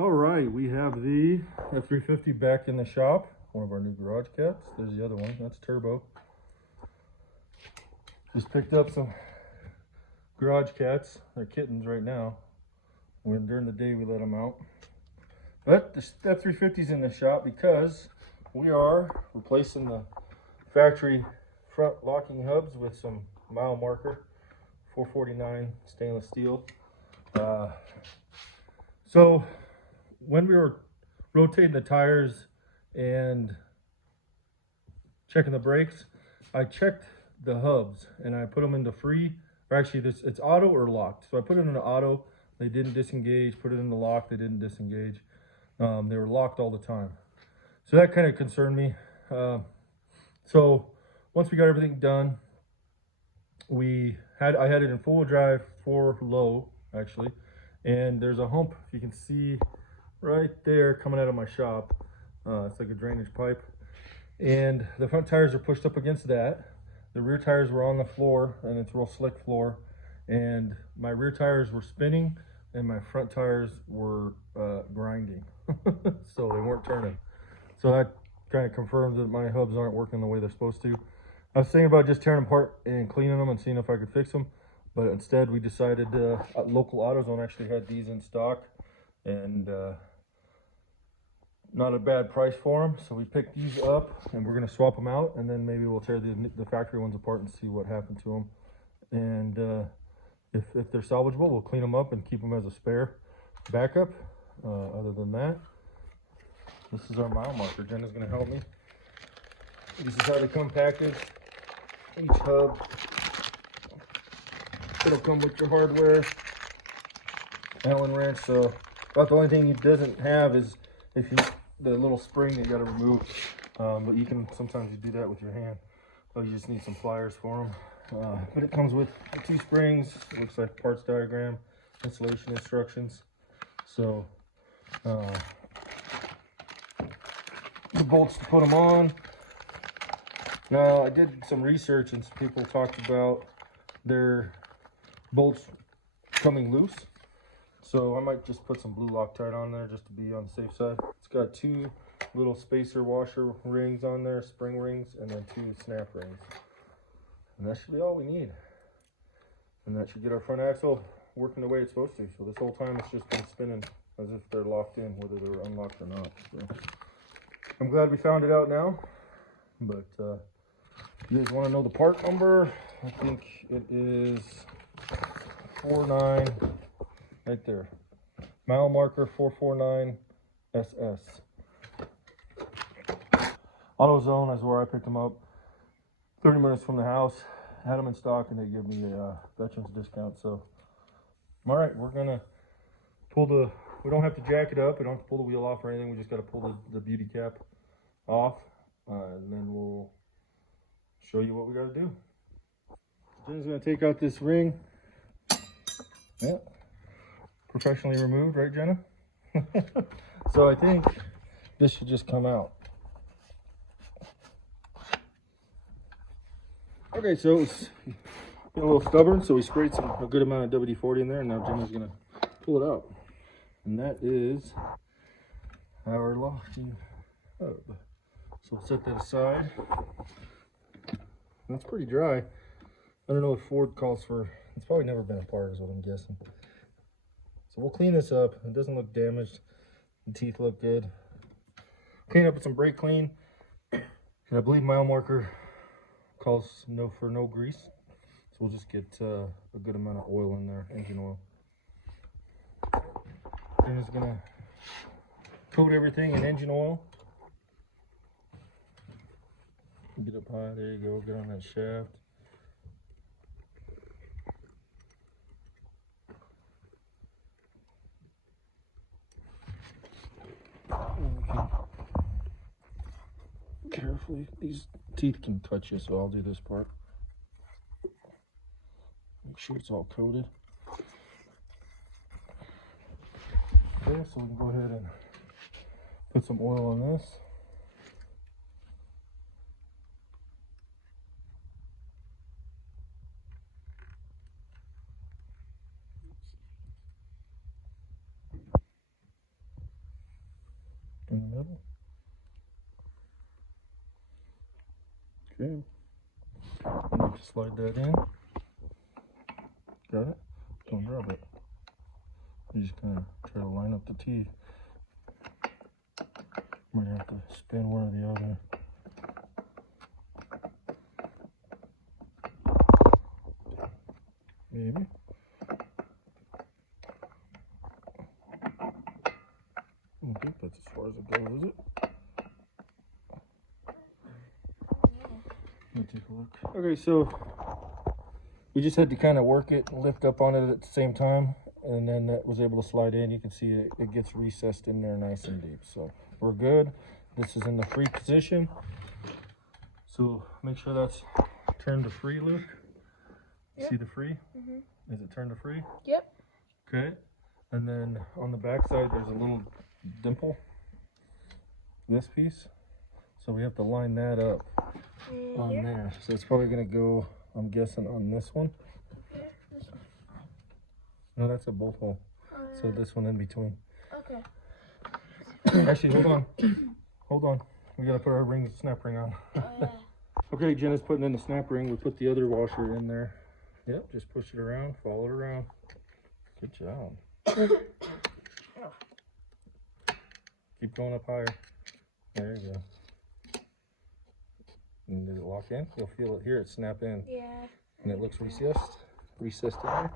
All right, we have the F350 back in the shop. One of our new garage cats. There's the other one. That's Turbo. Just picked up some garage cats. They're kittens right now. During the day we let them out. But the F350 is in the shop because we are replacing the factory front locking hubs with some mile marker 449 stainless steel. So when we were rotating the tires and checking the brakes, I checked the hubs and I put them into free, or actually it's auto or locked. So I put it into auto, they didn't disengage. Put it in the lock, they didn't disengage. They were locked all the time. So that kind of concerned me. So once we got everything done, I had it in full drive, 4 low actually, and there's a hump you can see right there coming out of my shop. It's like a drainage pipe, and the front tires are pushed up against that. The rear tires were on the floor, and it's a real slick floor, and my rear tires were spinning and my front tires were grinding. So they weren't turning. So that kind of confirms that my hubs aren't working the way they're supposed to. I was thinking about just tearing them apart and cleaning them and seeing if I could fix them, but instead we decided local AutoZone actually had these in stock, and not a bad price for them. So we picked these up and we're going to swap them out, and then maybe we'll tear the factory ones apart and see what happened to them. And if they're salvageable, we'll clean them up and keep them as a spare backup. Other than that, this is our mile marker. Jenna's going to help me. This is how they come packaged. Each hub, it'll come with your hardware, Allen wrench. So about the only thing it doesn't have is the little spring that you got to remove. But you can sometimes you do that with your hand. Oh, you just need some pliers for them. But it comes with 2 springs. It looks like parts diagram, installation instructions. So the bolts to put them on. Now, I did some research and some people talked about their bolts coming loose. So I might just put some blue Loctite on there just to be on the safe side. It's got 2 little spacer washer rings on there, spring rings, and then 2 snap rings. And that should be all we need. And that should get our front axle working the way it's supposed to. So this whole time it's just been spinning as if they're locked in, whether they were unlocked or not. So I'm glad we found it out now. But you guys want to know the part number? I think it is 49 right there. Mile marker 449 SS. AutoZone is where I picked them up. 30 minutes from the house. Had them in stock and they give me a veterans discount. So, all right, we're gonna pull we don't have to jack it up. We don't have to pull the wheel off or anything. We just got to pull the beauty cap off, and then we'll show you what we got to do. Jen's gonna take out this ring. Yeah, professionally removed, right, Jenna? So I think this should just come out. Okay, so it's been a little stubborn, so we sprayed a good amount of WD-40 in there, and now Jenna's gonna pull it out. And that is our locking hub. So we'll set that aside. That's pretty dry. I don't know if Ford calls for, it's probably never been apart is what I'm guessing. So we'll clean this up. It doesn't look damaged. The teeth look good. Clean up with some brake clean. And I believe mile marker calls for no grease. So we'll just get a good amount of oil in there, engine oil. Then it's gonna coat everything in engine oil. Get up high, there you go, get on that shaft. Carefully, these teeth can cut you, so I'll do this part. Make sure it's all coated. Okay, so we can go ahead and put some oil on this. in the middle. Okay. And just slide that in. Got it? Don't drop it. You just kind of try to line up the teeth. Might have to spin one or the other. Maybe. I don't think that's as far as it goes, is it? Let me take a look. Okay, so we just had to kind of work it and lift up on it at the same time, and then that was able to slide in. You can see it gets recessed in there nice and deep. So we're good. This is in the free position. So make sure that's turned to free, Luke. Yep. See the free? Mm-hmm. Is it turned to free? Yep. Okay. And then on the back side, there's a little dimple. This piece. So we have to line that up on there. So it's probably going to go, I'm guessing, on this one. Okay, this one. No, that's a bolt hole. So this one in between. Okay. Actually, hold on. Hold on. We got to put our snap ring on. Oh, yeah. Okay, Jenna's putting in the snap ring. We put the other washer in there. Yep, just push it around, follow it around. Good job. Keep going up higher. There you go. And did it lock in? You'll feel it here. It snap in. Yeah. And it looks recessed in there.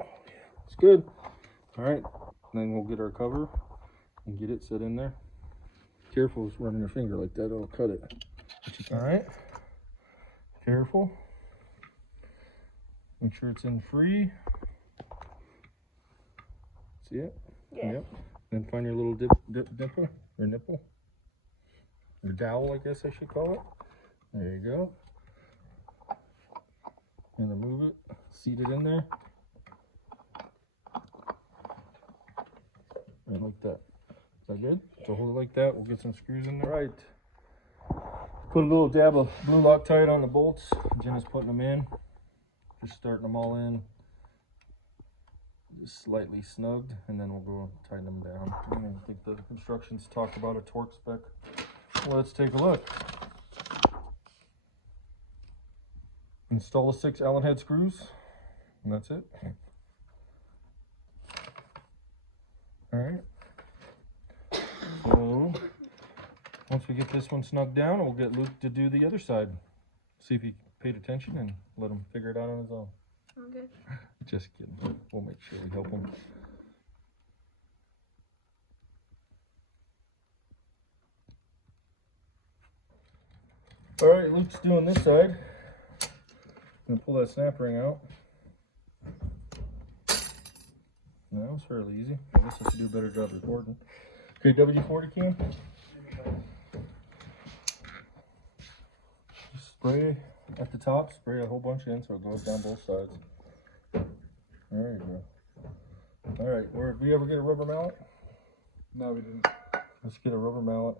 Oh, yeah. It's good. All right. Then we'll get our cover and get it set in there. Careful with running your finger like that. It'll cut it. All right. Careful. Make sure it's in free. See it? Yeah. Yep. Then find your little dimple or nipple. Or dowel, I guess I should call it. There you go. And then move it. Seat it in there. And like that. Is that good? So hold it like that. We'll get some screws in there. All right. Put a little dab of blue Loctite on the bolts. Jenna's putting them in. Just starting them all in. Just slightly snugged, and then we'll go and tighten them down. I think the instructions talk about a torque spec. Let's take a look. Install the 6 Allen head screws, and that's it. All right. So once we get this one snugged down, we'll get Luke to do the other side. See if he paid attention and let him figure it out on his own. Okay. Just kidding. We'll make sure we help him. All right, Luke's doing this side. I'm gonna pull that snap ring out. That was fairly easy. I guess I should do a better job recording. Okay, WD-40 can. Just spray at the top, spray a whole bunch in so it goes down both sides. There you go. All right, did we ever get a rubber mallet? No, we didn't. Let's get a rubber mallet.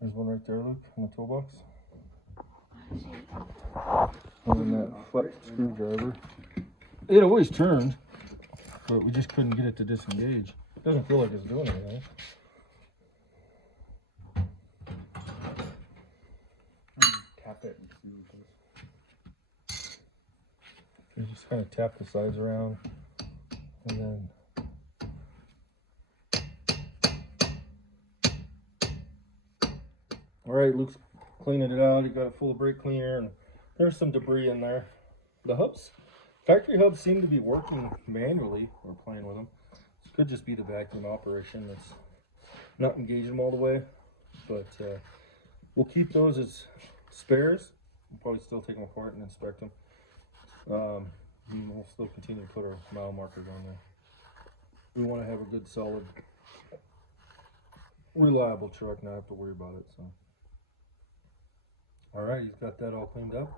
There's one right there, Luke, in the toolbox. And then that flex screwdriver. It always turned, but we just couldn't get it to disengage. It doesn't feel like it's doing anything. Tap it and see what it does. You just kind of tap the sides around, and then all right, Luke's cleaning it out. He got it full of brake cleaner, and there's some debris in there. The hubs, factory hubs, seem to be working manually. We're playing with them. It could just be the vacuum operation that's not engaging them all the way, but we'll keep those as spares. We'll probably still take them apart and inspect them. And we'll still continue to put our mile markers on there. We want to have a good, solid, reliable truck, not have to worry about it. So, all right, he's got that all cleaned up.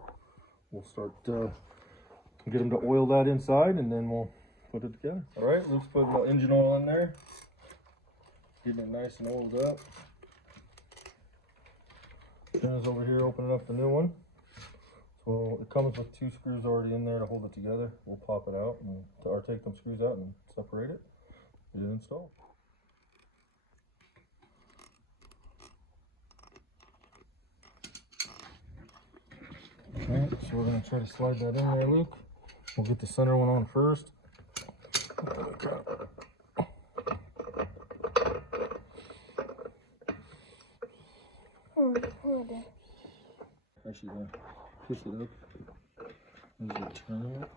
We'll start get him to oil that inside, and then we'll put it together. All right, Luke's putting the engine oil in there, getting it nice and oiled up. Jenna's over here opening up the new one. So it comes with 2 screws already in there to hold it together. We'll pop it out, or take them screws out and separate it. Get it installed. Alright, so we're going to try to slide that in there, Luke. We'll get the center one on first. Actually, push it up. There's a turn it.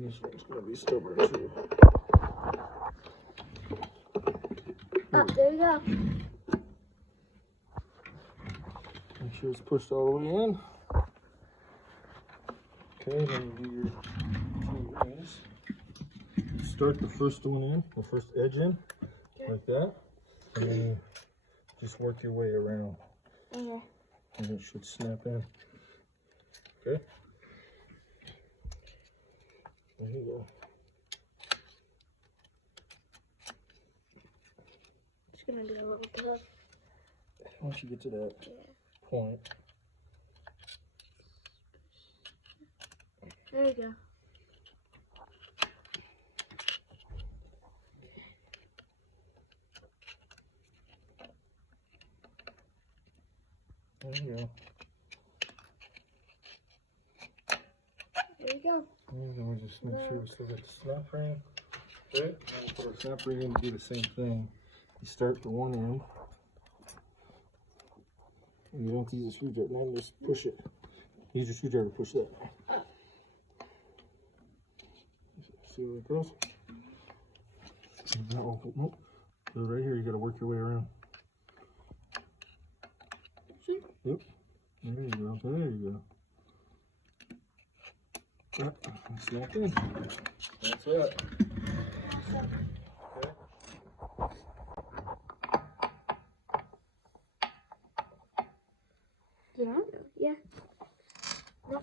This one's going to be stubborn too. Oh, there you go. Make sure it's pushed all the way in. Okay, then you do your two rings. Start the first one in, the first edge in, like that. And then you just work your way around. Okay. And it should snap in. Okay? There you go. It's gonna be a little tough. Once you get to that point, there you go. there you go. There you go. And then we just make sure we still get the snap ring. Okay, and then put our snap ring in to do the same thing. You start the one end. And you don't have to use a screwdriver, now just push it. Use your screwdriver to push that. See where it goes? Nope. So right here, you gotta work your way around. See? Yep. There you go. There you go. Yep. Snap in. That's it. Okay. Did I? Yeah. No.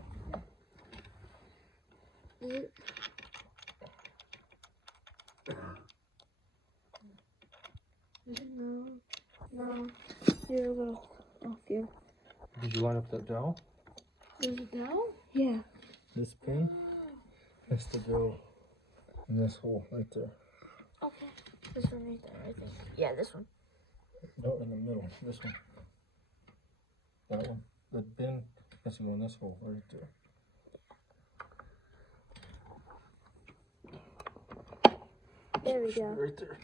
Is it? No. No. You're a little off here. Did you line up that dowel? There's a dowel? Yeah. This pin has to go in this hole right there. Okay. This one right there, I think. Yeah, this one. No, in the middle. This one. That one. The pin has to go in this hole right there. There we go. Right there.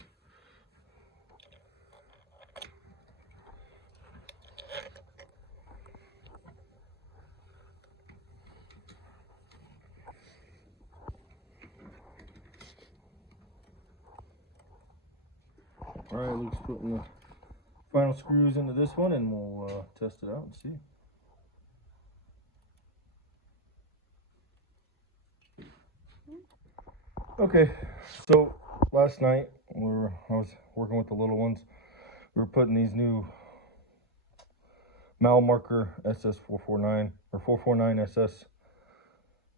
All right, Luke's putting the final screws into this one, and we'll test it out and see. Okay, so last night I was working with the little ones. We were putting these new mile marker SS449 or 449 SS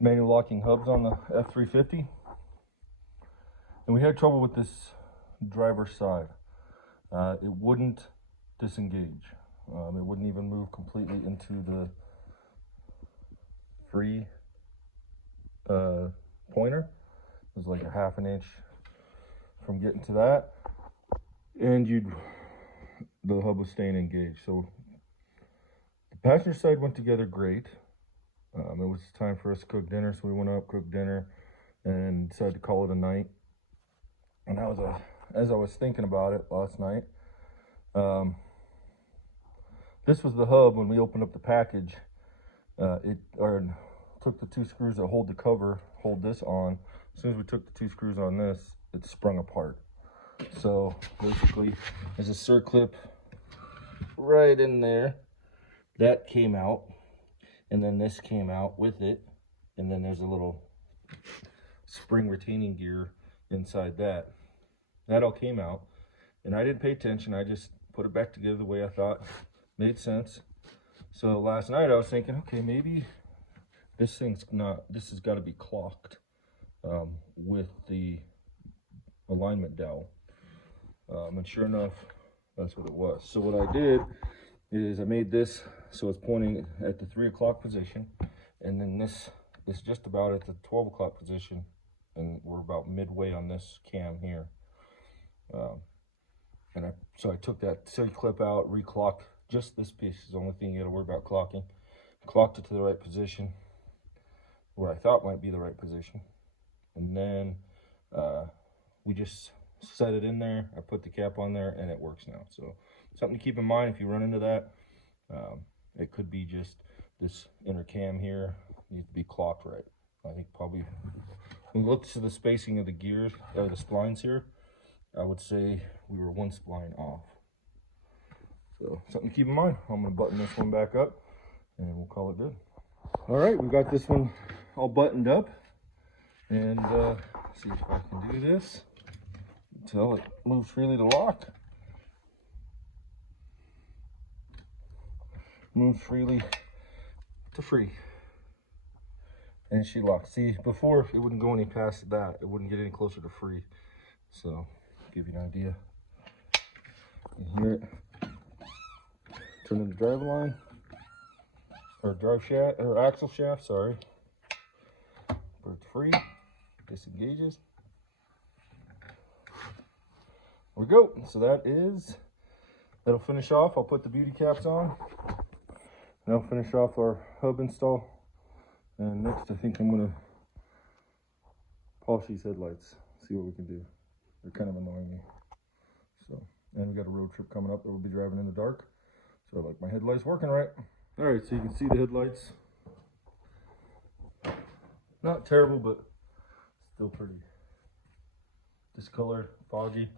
manual locking hubs on the F350, and we had trouble with this driver's side. It wouldn't disengage. It wouldn't even move completely into the free pointer. It was like a half an inch from getting to that, and the hub was staying engaged. So the passenger side went together great. It was time for us to cook dinner, so we went up, cooked dinner, and decided to call it a night. And as I was thinking about it last night, this was the hub. When we opened up the package, it took the two screws that hold the cover, hold this on. As soon as we took the two screws on this, it sprung apart. So basically, there's a circlip right in there that came out, and then this came out with it, and then there's a little spring retaining gear inside that. That all came out, and I didn't pay attention. I just put it back together the way I thought made sense. So last night I was thinking, okay, maybe this has got to be clocked with the alignment dowel. And sure enough, that's what it was. So what I did is I made this so it's pointing at the 3 o'clock position, and then this just about at the 12 o'clock position, and we're about midway on this cam here. And so I took that C-clip out, reclocked just this piece. Is the only thing you got to worry about clocking. Clocked it to the right position, where I thought might be the right position. And then we just set it in there. I put the cap on there and it works now. So something to keep in mind if you run into that. It could be just this inner cam here needs to be clocked right. I think probably when we look to the spacing of the gears, or the splines here, I would say we were one spline off. So something to keep in mind. I'm going to button this one back up and we'll call it good. All right, we got this one all buttoned up, and see if I can do this until it moves freely to lock. Moves freely to free. And she locks. See, before it wouldn't go any past that. It wouldn't get any closer to free. So, give you an idea. You hear it. Turn in the drive line. Or drive shaft, or axle shaft, sorry. But it's free. Disengages. There we go. So that'll finish off. I'll put the beauty caps on. That'll finish off our hub install. And next, I think I'm gonna polish these headlights. See what we can do. They're kind of annoying me. So, and we got a road trip coming up that we'll be driving in the dark. So I like my headlights working right. All right, so you can see the headlights. Not terrible, but still pretty discolored, foggy.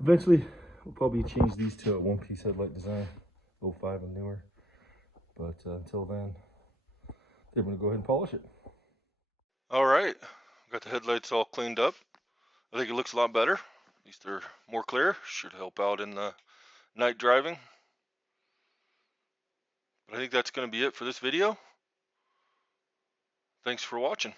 Eventually, we'll probably change these to a one-piece headlight design, 05 and newer. But until then, they're gonna go ahead and polish it. All right, got the headlights all cleaned up. I think it looks a lot better. At least they're more clear. Should help out in the night driving. But I think that's going to be it for this video. Thanks for watching.